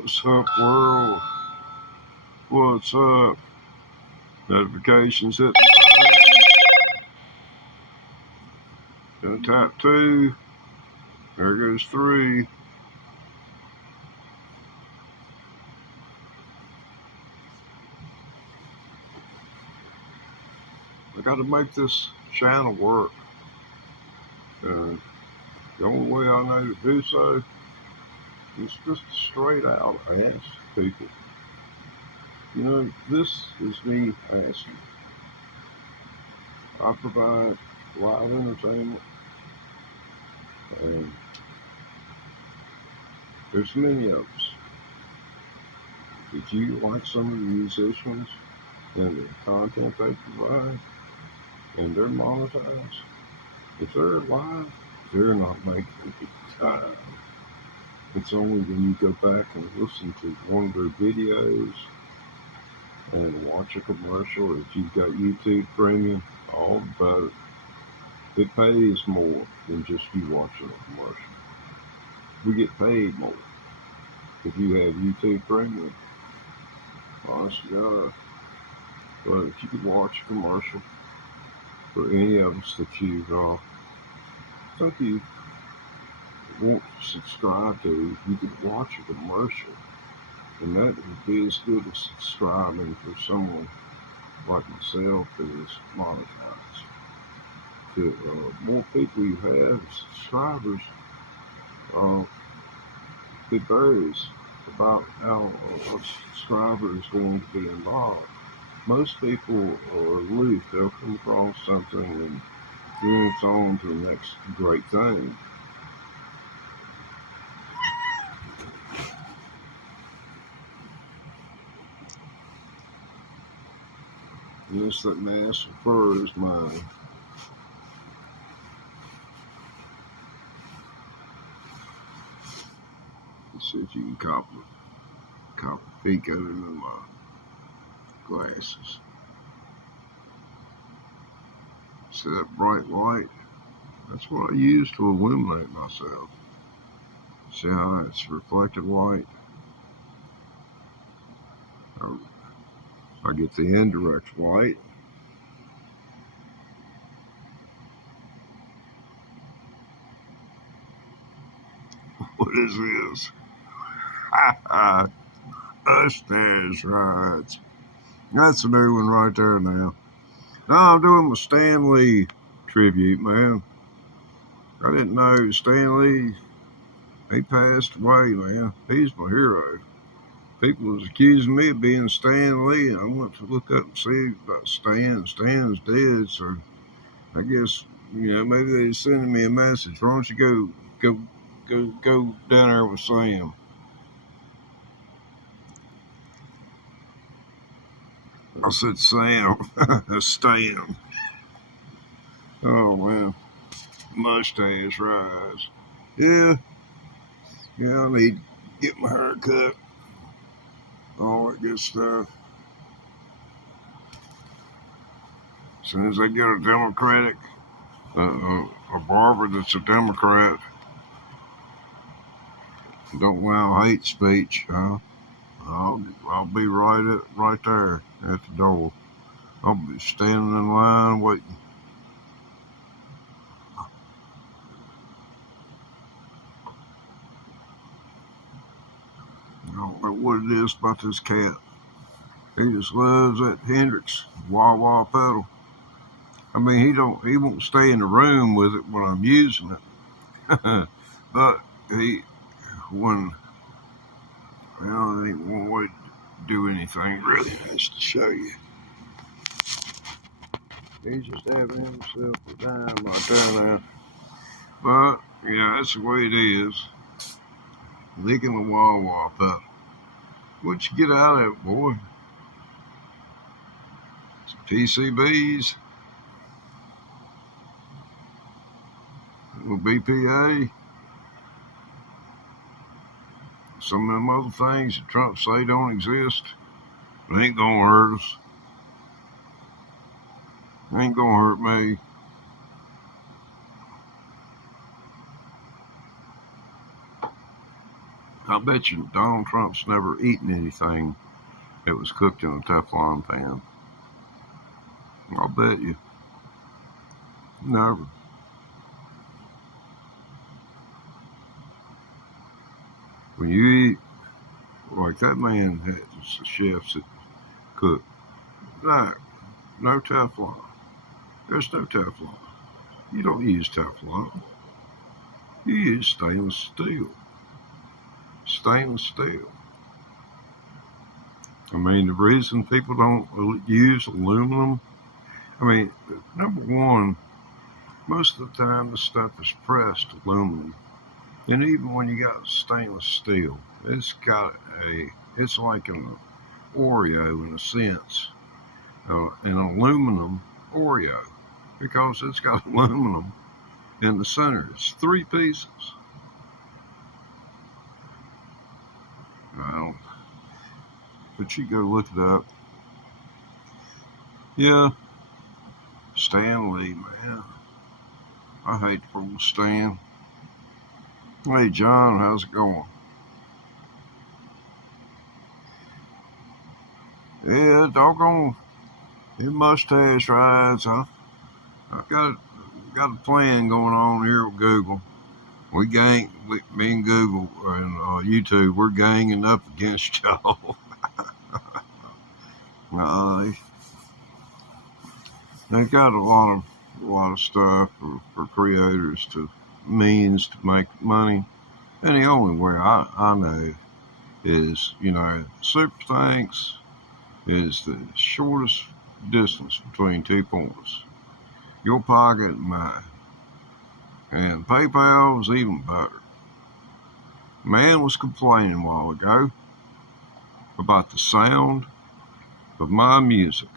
What's up, world? What's up? Notifications hit the phone. Gonna tap 2. There goes 3. I gotta make this channel work. The only way I know to do so is just straight out ask people. You know, this is me asking. I provide live entertainment, and there's many of us. If you like some of the musicians and the content they provide, and they're monetized, if they're alive, they're not making it time. It's only when you go back and listen to one of their videos and watch a commercial, if you've got YouTube Premium, all about it. It pays more than just you watching a commercial. We get paid more if you have YouTube Premium. Honest to God. But if you could watch a commercial for any of us that you think you won't subscribe to, you could watch a commercial. And that would be as good as subscribing for someone like myself that is monetized. The more people you have, subscribers, it varies about how a subscriber is going to be involved. Most people are aloof. They'll come across something and then it's on to the next great thing. Unless that mass of fur is mine. Let's see if you can copy a peek of it in my glasses. See that bright light? That's what I use to illuminate myself. See how it's reflected light? I get the indirect light. What is this? Mustache rides. That's a new one right there now. Now I'm doing my Stan Lee tribute, man. I didn't know Stan Lee, he passed away, man. He's my hero. People was accusing me of being Stan Lee, and I went to look up and see about Stan. Stan's dead, so I guess, maybe they're sending me a message. Why don't you go down there with Sam? I said Sam. Stan. Oh, man. Mustache rise. Yeah, I need to get my hair cut. All that good stuff. As soon as I get a Democratic, a barber that's a Democrat, don't allow hate speech, I'll be right there at the door. I'll be standing in line waiting. I don't know what it is about this cat. He just loves that Hendrix wah wah pedal. I mean, he won't stay in the room with it when I'm using it. But he ain't one way to do anything really nice to show you. He's just having himself a time right there now. But, that's the way it is. Licking the wah-wah pedal. What'd you get out of it, boy? Some PCBs. A little BPA. Some of them other things that Trump say don't exist. It ain't gonna hurt us. It ain't gonna hurt me. I bet you Donald Trump's never eaten anything that was cooked in a Teflon pan. I'll bet you. Never. When you eat, like that man has chefs that cook, no Teflon. There's no Teflon. You don't use Teflon. You use stainless steel. Stainless steel. I mean, the reason people don't use aluminum, I mean, number one, most of the time the stuff is pressed aluminum. And even when you got stainless steel, it's like an Oreo in a sense, an aluminum Oreo, because it's got aluminum in the center. It's 3 pieces. But you go look it up. Yeah, Stan Lee, man. I hate poor Stan. Hey, John, how's it going? Yeah, doggone. It mustache rides. I've got a plan going on here with Google. Me and Google and YouTube, we're ganging up against y'all. They've got a lot of stuff for creators means to make money, and the only way I know is, super thanks is the shortest distance between 2 points, your pocket and mine. And PayPal is even better. Man was complaining a while ago about the sound of my music.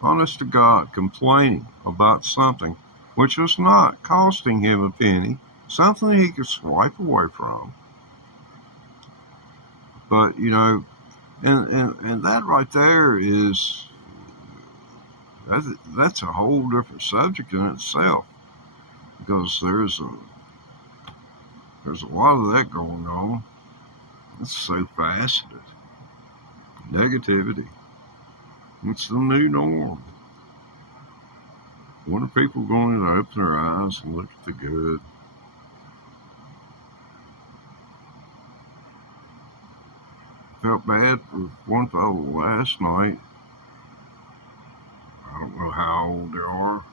Honest to God, complaining about something which was not costing him a penny, something he could swipe away from. But, and that right there is, that's a whole different subject in itself, because there's a lot of that going on. It's so faceted. Negativity. It's the new norm. When are people going to open their eyes and look at the good? Felt bad for one fellow last night. I don't know how old they are.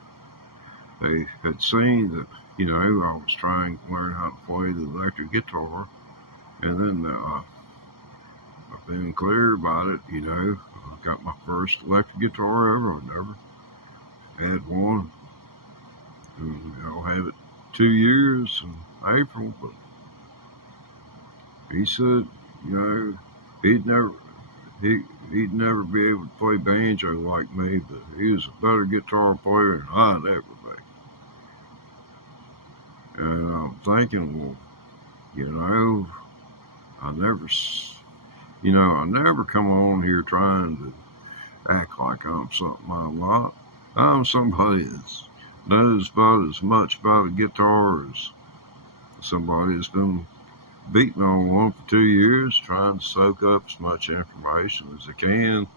They had seen that, I was trying to learn how to play the electric guitar. And then I've been clear about it, I got my first electric guitar ever. I never had one. And I'll have it 2 years in April. But he said, he'd never be able to play banjo like me, but he was a better guitar player than I'd ever be. And I'm thinking, well, I never come on here trying to act like I'm something I'm not. I'm somebody that knows about as much about a guitar as somebody that's been beating on one for 2 years, trying to soak up as much information as they can.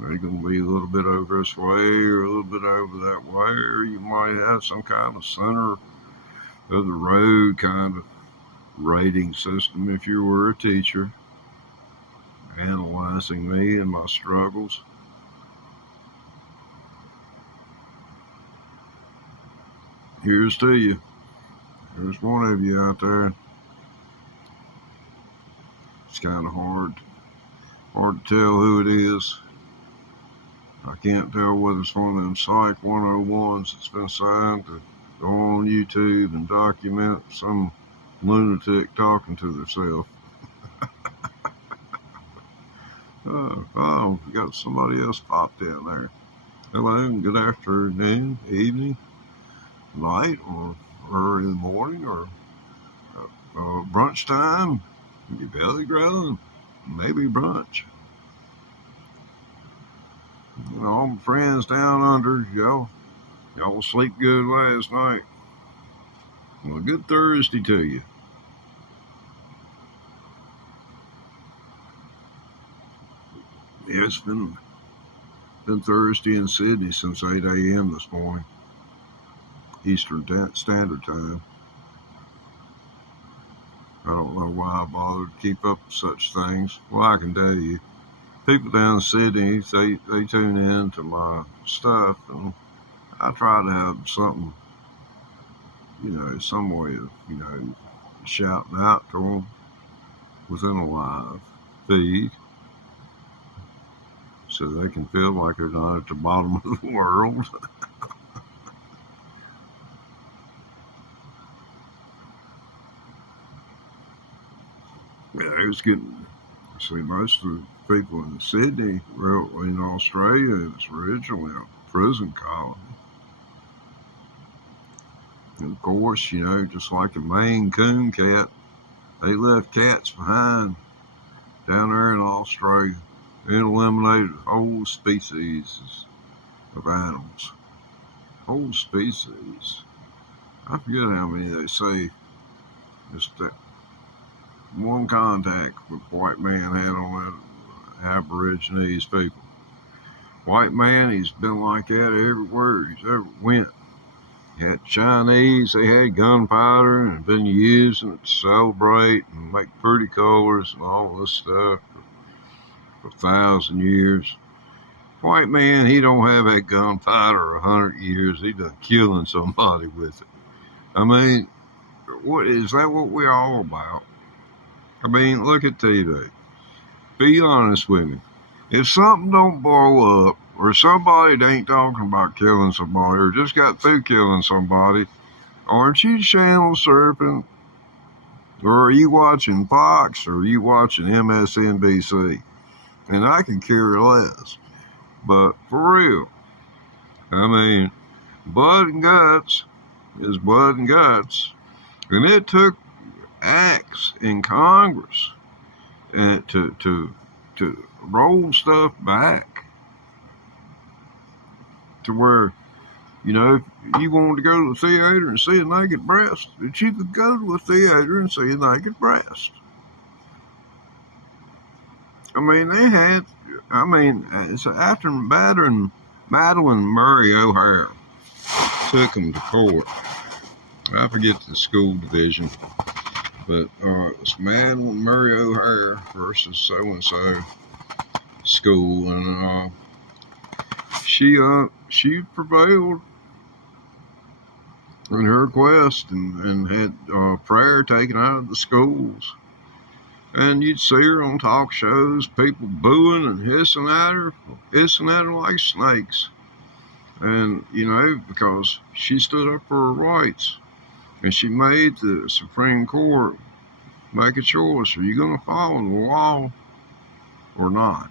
They're going to be a little bit over this way or a little bit over that way, or you might have some kind of center of the road kind of rating system if you were a teacher, analyzing me and my struggles. Here's to you. There's one of you out there. It's kind of hard to tell who it is. I can't tell whether it's one of them Psych 101s that's been signed to go on YouTube and document some lunatic talking to themselves. We got somebody else popped in there. Hello, and good afternoon, evening, night, or early in the morning, or brunch time. Your belly growling, maybe brunch. All my friends down under, y'all sleep good last night. Well, good Thursday to you. It's been Thursday in Sydney since 8 a.m. this morning, Eastern Standard Time. I don't know why I bothered to keep up with such things. Well, I can tell you, people down in Sydney, they tune in to my stuff, and I try to have something, some way of, shouting out to them within a live feed so they can feel like they're not at the bottom of the world. Yeah, it was getting, see, most of the people in Sydney, in Australia, it was originally a prison colony. And of course, just like the Maine Coon cat, they left cats behind down there in Australia and eliminated whole species of animals. Whole species. I forget how many they say. Just that one contact with white man had on that Aborigines people. White man, he's been like that everywhere he's ever went. Had Chinese, they had gunpowder and been using it to celebrate and make pretty colors and all this stuff for 1,000 years. White man, he don't have that gunpowder 100 years. He done killing somebody with it. I mean, what is that what we're all about? I mean, look at TV. Be honest with me. If something don't blow up, or somebody ain't talking about killing somebody, or just got through killing somebody, aren't you channel surfing? Or are you watching Fox, or are you watching MSNBC? And I can care less. But for real, I mean, blood and guts is blood and guts. And it took acts in Congress to roll stuff back to where, if you wanted to go to the theater and see a naked breast, that you could go to a theater and see a naked breast. I mean, it's after Madeline Murray O'Hara took them to court. I forget the school division, but it's Madeline Murray O'Hara versus so-and-so school, and she prevailed in her quest and had prayer taken out of the schools. And you'd see her on talk shows, people booing and hissing at her like snakes. And, because she stood up for her rights. And she made the Supreme Court make a choice. Are you going to follow the law or not?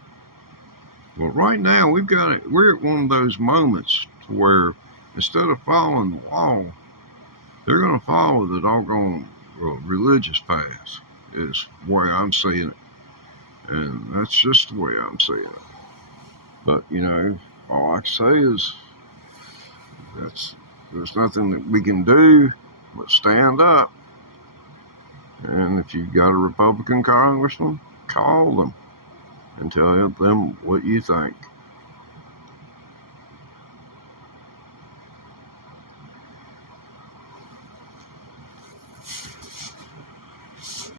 Well, right now, we're at one of those moments to where instead of following the law, they're going to follow the doggone religious path, is the way I'm seeing it. And that's just the way I'm seeing it. But, all I can say is there's nothing that we can do but stand up. And if you've got a Republican congressman, call them and tell them what you think.